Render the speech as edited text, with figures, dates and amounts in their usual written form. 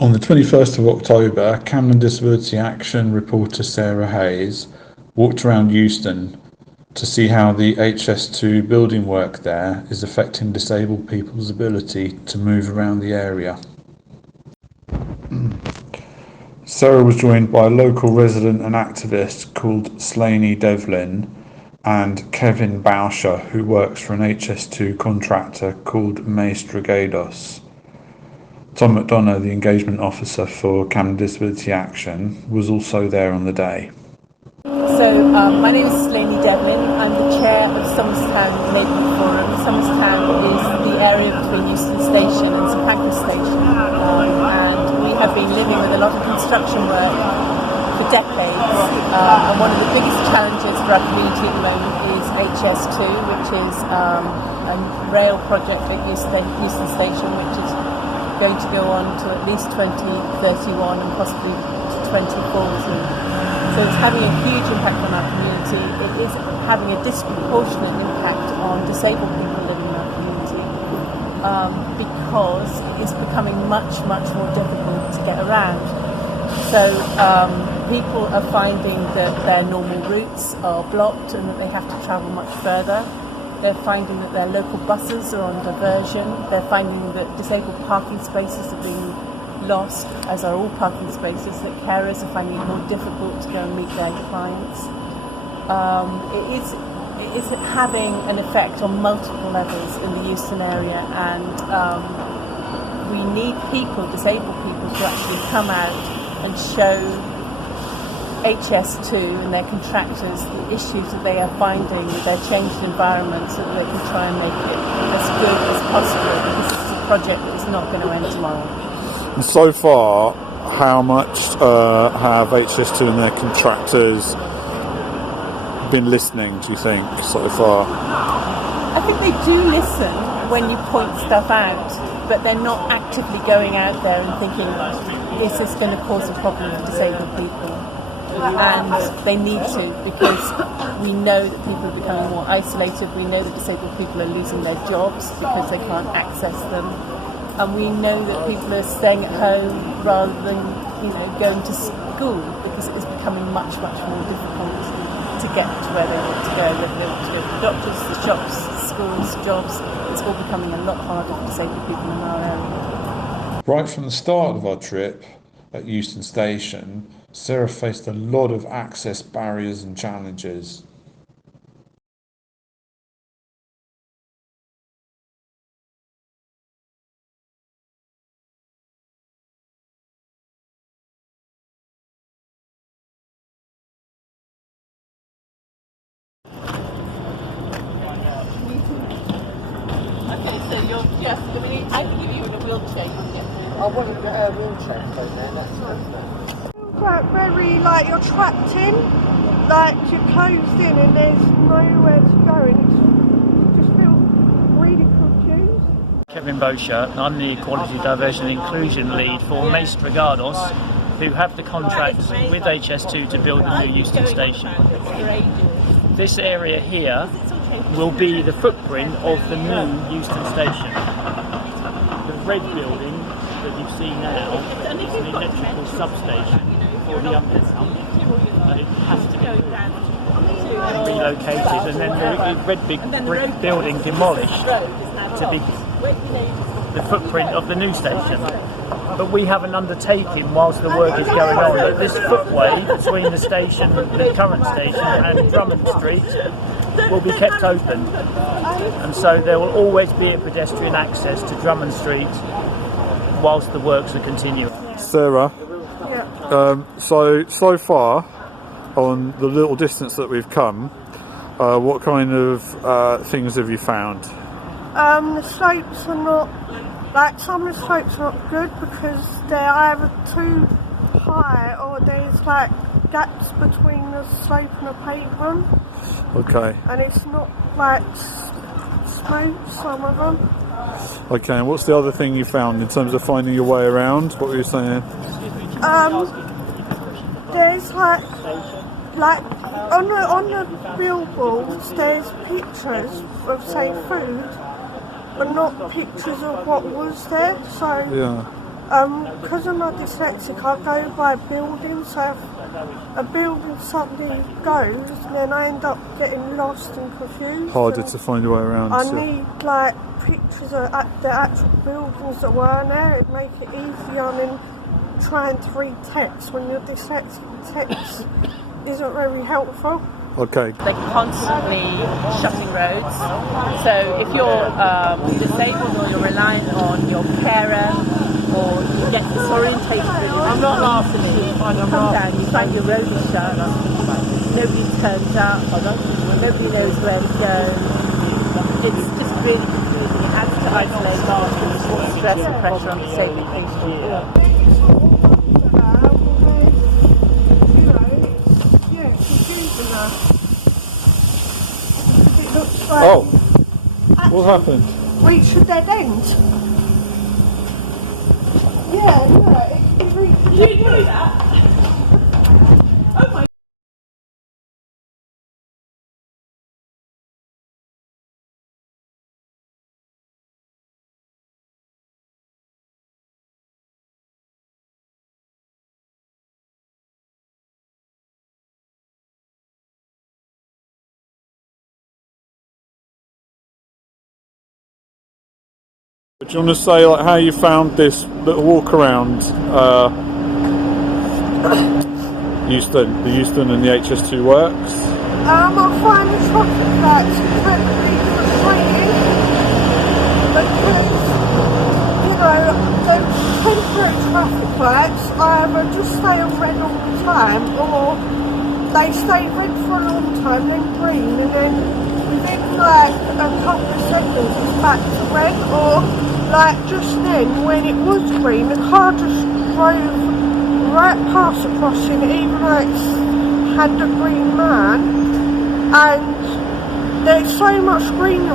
On the 21st of October, Camden Disability Action reporter Sarah Hayes walked around Euston to see how the HS2 building work there is affecting disabled people's ability to move around the area. Sarah was joined by a local resident and activist called Slaney Devlin and Kevin Boucher, who works for an HS2 contractor called Maestragados. Tom McDonough, the engagement officer for Camden Disability Action, was also there on the day. So my name is Slaney Devlin. I'm the chair of Somerstown Neighbourhood Forum. Somerstown is the area between Euston Station and St Pancras Station, and we have been living with a lot of construction work for decades, and one of the biggest challenges for our community at the moment is HS2, which is a rail project at Euston Station, which is going to go on to at least 2031 and possibly to 2040. So it's having a huge impact on our community. It is having a disproportionate impact on disabled people living in our community, because it is becoming much more difficult to get around. So people are finding that their normal routes are blocked and that they have to travel much further. They're finding that their local buses are on diversion. They're finding that disabled parking spaces are being lost, as are all parking spaces, that carers are finding it more difficult to go and meet their clients. It is having an effect on multiple levels in the Euston area, and we need disabled people, to actually come out and show HS2 and their contractors the issues that they are finding with their changed environment, so that they can try and make it as good as possible, because it's a project that is not going to end tomorrow. And so far, how much have HS2 and their contractors been listening, do you think, so far? I think they do listen when you point stuff out, but they're not actively going out there and thinking, is this going to cause a problem for disabled people? And they need to, because we know that people are becoming more isolated. We know that disabled people are losing their jobs because they can't access them. And we know that people are staying at home rather than, going to school, because it is becoming much more difficult to get to where they want to go. Whether they want to go to the doctors, the shops, schools, jobs, it's all becoming a lot harder for disabled people in our area. Right from the start of our trip at Euston Station, Sarah faced a lot of access barriers and challenges. Okay, so you're just, I can give you in a wheelchair, you can get through. I want to get a wheelchair phone there, that's good. Very, you're trapped in, you're closed in and there's nowhere to go, and you just feel really confused. Kevin Boucher, I'm the Equality, Diversion and Inclusion Lead for Maestragados, who have the contract with HS2 to build the new Euston Station. This area here will be the footprint of the new Euston Station. The red building that you see now is an electrical substation for the underground, and it has to be relocated, and then the red big brick building demolished to be the footprint of the new station. But we have an undertaking whilst the work is going on that this footway between the station, the current station, and Drummond Street will be kept open, and so there will always be a pedestrian access to Drummond Street whilst the works are continuing. Sarah, so far on the little distance that we've come, what kind of things have you found? The slopes are not, some of the slopes are not good because they're either too high or there's gaps between the slope and the pavement. Okay. And it's not smooth, some of them. Okay, and what's the other thing you found in terms of finding your way around? What were you saying? There's on the billboards there's pictures of, say, food, but not pictures of what was there. So Because I'm not dyslexic, I go by buildings, so if a building suddenly goes, then I end up getting lost and confused. Harder to find your way around. I so- need like pictures of the actual buildings that were there. It'd make it easier than trying to read text when you're dyslexic. Text isn't very helpful. Okay. They're constantly shutting roads. So if you're disabled or you're reliant on your carer or you get disorientated I'm not laughing at you, come down, you find your road is shut, nobody turns up, nobody knows where to go. It's just really confusing. It adds to isolation, stress and pressure on disabled people. It looks like Oh, what happened? reach a dead end. Yeah, it can reach a dead end. do that? Oh my Do you want to say like how you found this little walk around Euston, the Euston and the HS2 works? I find the traffic lights incredibly frustrating because, you know, those temporary traffic lights either just stay on red all the time or they stay red for a long time, then green, and then within like a couple of seconds it's back to red, or like just then when it was green the car just drove right past the crossing even though it's had the green man, and there's so much greenery